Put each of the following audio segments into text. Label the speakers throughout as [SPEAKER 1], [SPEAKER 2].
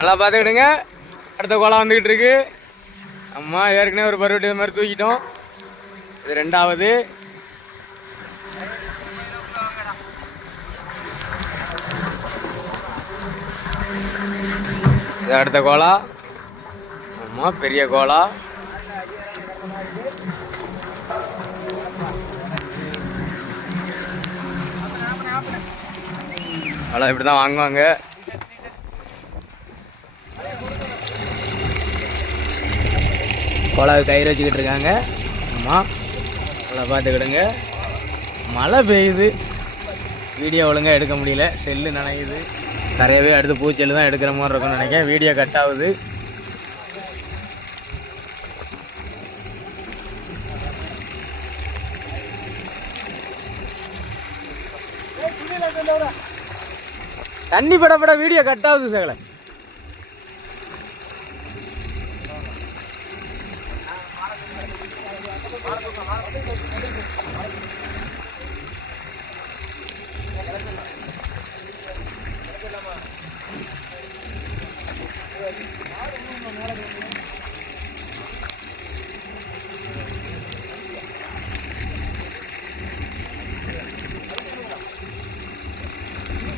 [SPEAKER 1] நல்லா பார்த்துக்கிடுங்க. அடுத்த கோலம் வந்துக்கிட்டு இருக்கு அம்மா ஏற்கனவே ஒரு பருவட்டி இது மாதிரி தூக்கிட்டோம். இது ரெண்டாவது. இது அடுத்த கோலா. அம்மா பெரிய கோலா. அவ்வளோ இப்படி தான் வாங்குவாங்க. கோலாவுக்கு கயிறு வச்சுக்கிட்டு இருக்காங்க ஆமாம் நல்லா பார்த்துக்கிடுங்க. மழை பெய்யுது. வீடியோ ஒழுங்காக எடுக்க முடியல. செல்லு நனையுது. நிறையவே அடுத்து பூச்செல்லு தான் எடுக்கிற மாதிரி இருக்கும்னு நினைக்கிறேன். வீடியோ கட் ஆகுது. தண்ணி படப்பட வீடியோ கட் ஆகுது சகலை.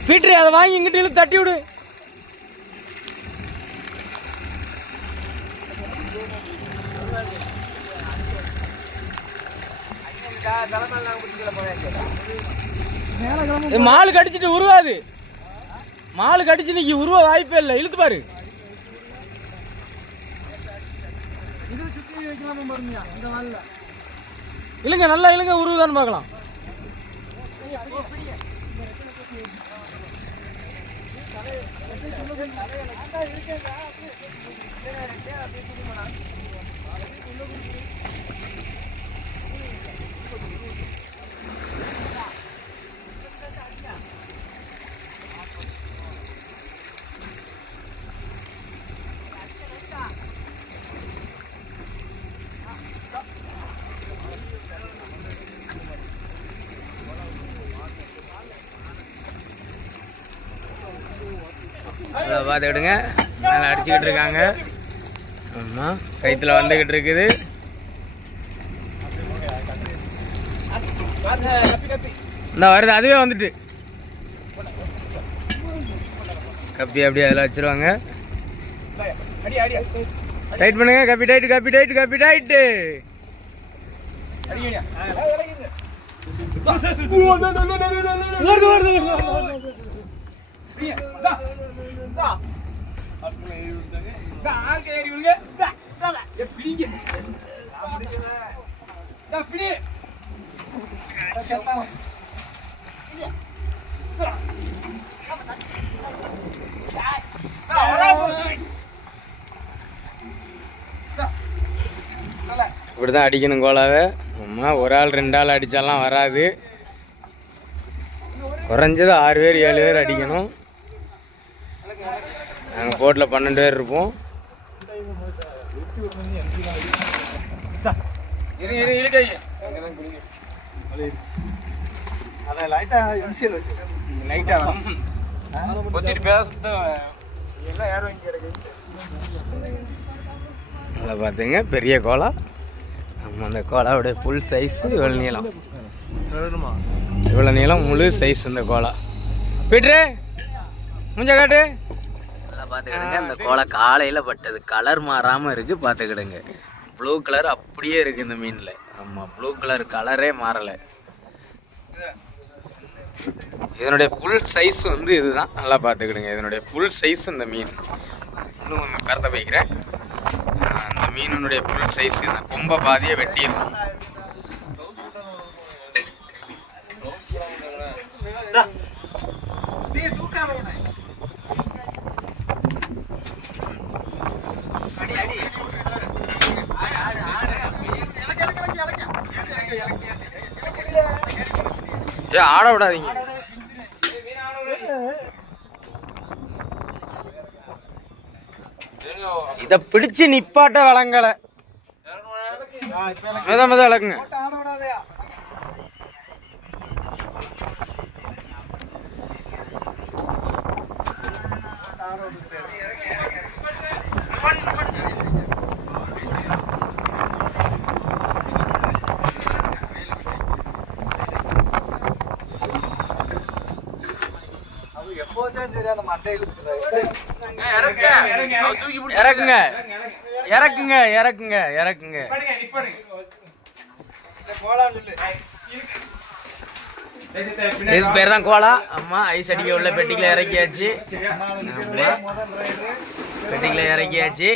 [SPEAKER 1] பீட்ரு அதை வாங்கி இங்கிட்ட இழுத்து தட்டி விடு Thank you. மாலு கடிச்சிட்டு உருவாது. மாலு கடிச்சு நீங்க உருவ வாய்ப்பே இல்லை. இழுத்து பாரு. இழுங்க நல்லா இழுங்க உருவுதான்னு பார்க்கலாம். நல்லா பார்த்துக்கிடுங்க. மேலே அடிச்சுக்கிட்டு இருக்காங்க. ஆமாம் கைத்தில் வந்துக்கிட்டு இருக்குது. இந்த வருது. அதுவே வந்துட்டு. கப்பி அப்படியே அதில் வச்சிருவாங்க. டைட் பண்ணுங்க கப்பி டைட் கப்பி டைட் கப்பி டைட்டு இப்படி தான் அடிக்கணும் கோலாவை. அம்மா ஒரு ஆள் ரெண்டு ஆள் அடித்தாலாம் வராது. குறைஞ்சது ஆறு பேர் ஏழு பேர் அடிக்கணும். நாங்கள் போட்டில் பன்னெண்டு பேர் இருப்போம். நல்லா பார்த்துங்க பெரிய கோலா. நம்ம அந்த கோலாவுடைய ஃபுல் சைஸ் இவ்வளோ நீளம். இவ்வளோ நீளம் முழு சைஸ் இந்த கோலா. பீட்ரு முஞ்ச காட்டு. பார்த்துக்கிடுங்க இந்த கோலா காலையில் பட்டது கலர் மாறாமல் இருக்குது பார்த்துக்கிடுங்க ப்ளூ கலர் அப்படியே இருக்குது இந்த மீனில். ஆமாம் ப்ளூ கலர் கலரே மாறலை. இதனுடைய ஃபுல் சைஸ் வந்து இதுதான். நல்லா பார்த்துக்கிடுங்க இதனுடைய ஃபுல் சைஸ் இந்த மீன். இன்னும் கொஞ்சம் கருத்தை வைக்கிறேன் அந்த மீனுடைய ஃபுல் சைஸ் இதுதான் கொம்ப பாதியை வெட்டிடும் ஏ ஆட விடாதீங்க. இத பிடிச்சு நிப்பாட்ட வழங்கல முத முத விளக்குங்க. இறக்குங்க. இறக்குங்க. இறக்குங்க. இறக்குங்க. இது பேர் தான் கோலா. அம்மா ஐஸ் அடிக்க உள்ள பெட்டிக்குள்ள இறக்கியாச்சு. ஆமா. பெட்டிக்குள்ள இறக்கியாச்சு.